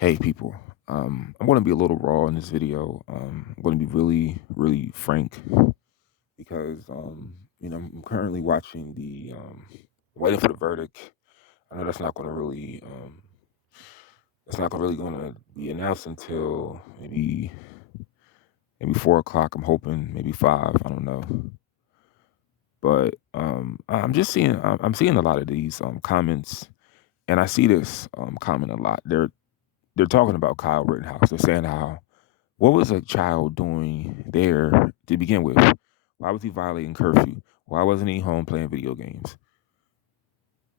Hey people, I'm going to be a little raw in this video. I'm going to be really, really frank because I'm currently watching waiting for the verdict. I know that's not really going to be announced until maybe 4 o'clock. I'm hoping maybe five. I don't know, but I'm seeing a lot of these comments, and I see this comment a lot. They're talking about Kyle Rittenhouse. They're saying how what was a child doing there to begin with? Why was he violating curfew? Why wasn't he home playing video games?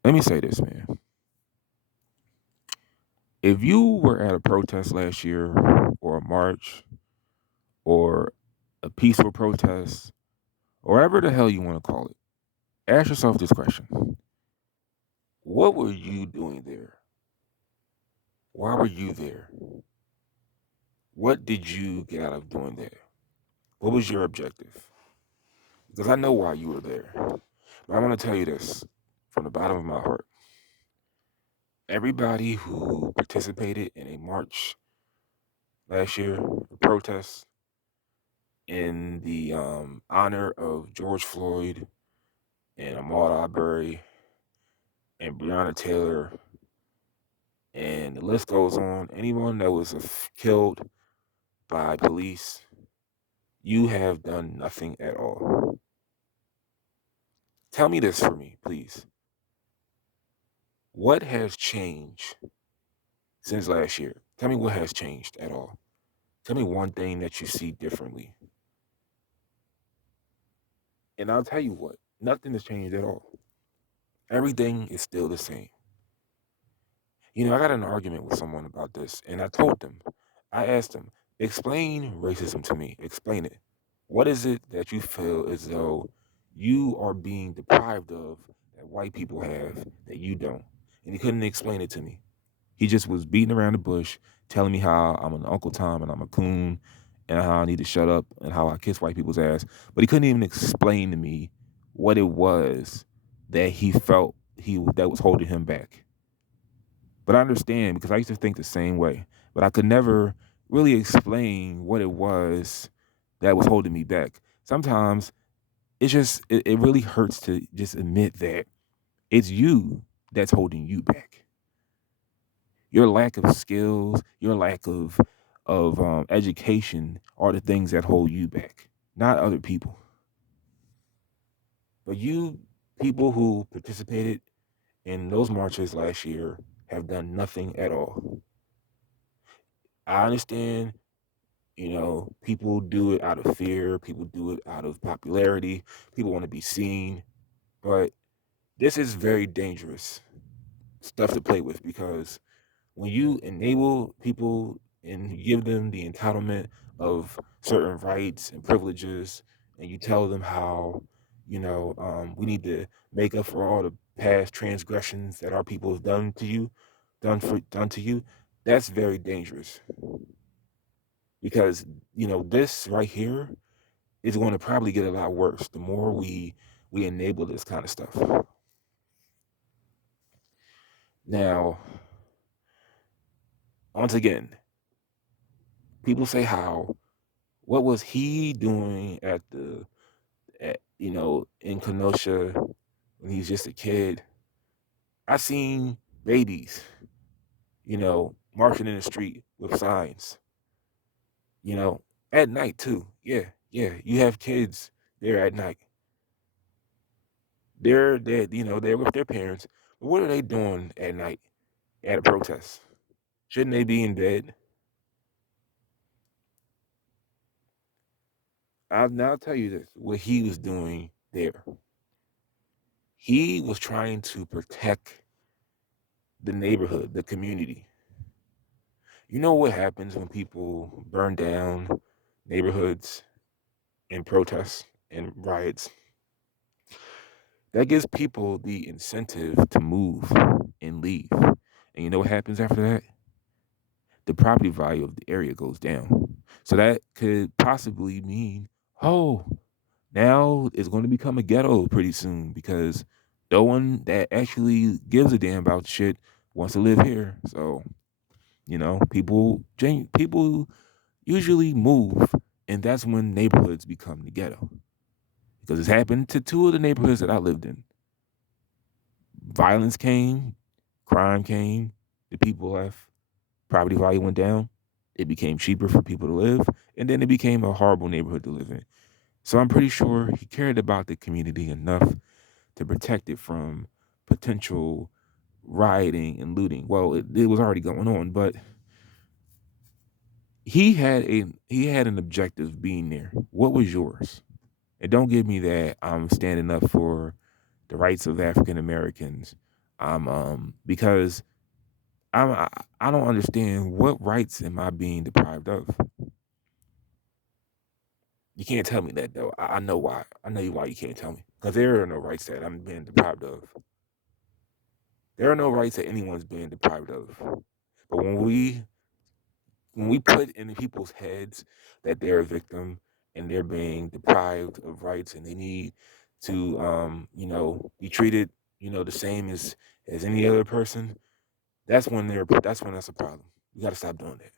Let me say this, man. If you were at a protest last year or a march or a peaceful protest, or whatever the hell you want to call it, ask yourself this question. What were you doing there? Why were you there? What did you get out of doing there? What was your objective? Because I know why you were there. But I want to tell you this from the bottom of my heart. Everybody who participated in a march last year, a protest in the honor of George Floyd and Ahmaud Arbery and Breonna Taylor, and the list goes on. Anyone that was killed by police, you have done nothing at all. Tell me this for me, please. What has changed since last year? Tell me what has changed at all. Tell me one thing that you see differently. And I'll tell you what, nothing has changed at all. Everything is still the same. I got in an argument with someone about this, and I asked them, explain racism to me. Explain it. What is it that you feel as though you are being deprived of that white people have that you don't? And he couldn't explain it to me. He just was beating around the bush, telling me how I'm an Uncle Tom and I'm a coon and how I need to shut up and how I kiss white people's ass. But he couldn't even explain to me what it was that he felt that was holding him back. But I understand because I used to think the same way. But I could never really explain what it was that was holding me back. Sometimes it really hurts to just admit that it's you that's holding you back. Your lack of skills, your lack of education are the things that hold you back, not other people. But you people who participated in those marches last year have done nothing at all. I understand, people do it out of fear, people do it out of popularity, people want to be seen, but this is very dangerous stuff to play with because when you enable people and you give them the entitlement of certain rights and privileges, and you tell them how, we need to make up for all the past transgressions that our people have done to you, that's very dangerous because this right here is going to probably get a lot worse the more we enable this kind of stuff. Now, once again, people say how what was he doing in Kenosha when he's just a kid? I seen babies, marching in the street with signs, you know, at night too. Yeah, yeah. You have kids there at night. They're with their parents. But what are they doing at night at a protest? Shouldn't they be in bed? I'll now tell you this: what he was doing there. He was trying to protect the neighborhood, the community. You know what happens when people burn down neighborhoods in protests and riots? That gives people the incentive to move and leave. And you know what happens after that? The property value of the area goes down. So that could possibly mean, oh, now it's going to become a ghetto pretty soon because no one that actually gives a damn about shit wants to live here. So You know, people usually move, and that's when neighborhoods become the ghetto. Because it's happened to two of the neighborhoods that I lived in. Violence came, crime came, the people left, property value went down, it became cheaper for people to live, and then it became a horrible neighborhood to live in. So I'm pretty sure he cared about the community enough to protect it from potential rioting and looting. Well, it was already going on, but he had an objective being there. What was yours? And don't give me that I'm standing up for the rights of African Americans. Because I I don't understand what rights am I being deprived of. You can't tell me that though. I know why. I know why you can't tell me. Because there are no rights that I'm being deprived of. There are no rights that anyone's being deprived of. But when we put in people's heads that they're a victim and they're being deprived of rights and they need to be treated the same as any other person, that's when that's a problem. You got to stop doing that.